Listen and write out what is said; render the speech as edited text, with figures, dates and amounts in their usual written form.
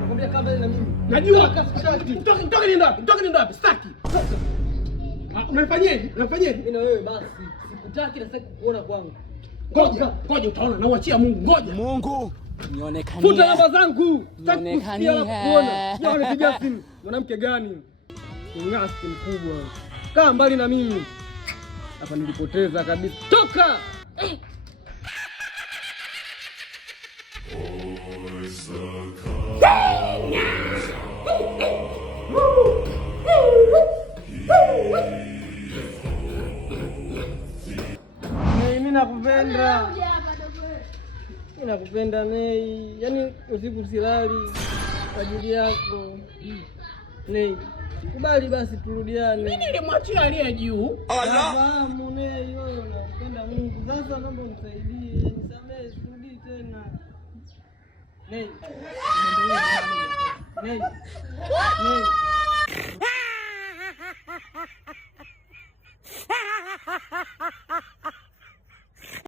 Nakwambia kama na mimi. Najua toka nenda wapi? Sitaki. Unafanyaje? Mimi na wewe basi. Sikutaki na sitaki kukuona kwangu. Ngoja utaona na uachia Mungu. Ngoja. Mungu nionekanie. Futa namba zangu. Sitaki kusikia na kukuona. Sio unipigia simu. Mwanamke gani? Ngasi mkubwa. Kaa mbali na mimi. Hapa nilipoteza kabisa. Toka! Mimi nakupenda. Mimi nakupenda Nei. Yaani usiku silali kwa ajili yako. Nei. Kubali basi turudiane. Mimi nilimwachia aliye juu. Fahamu Nei, wewe unapenda Mungu. Sasa naomba unisaidie, nisamehe, sirudi tena. Nei. Nei. Nei.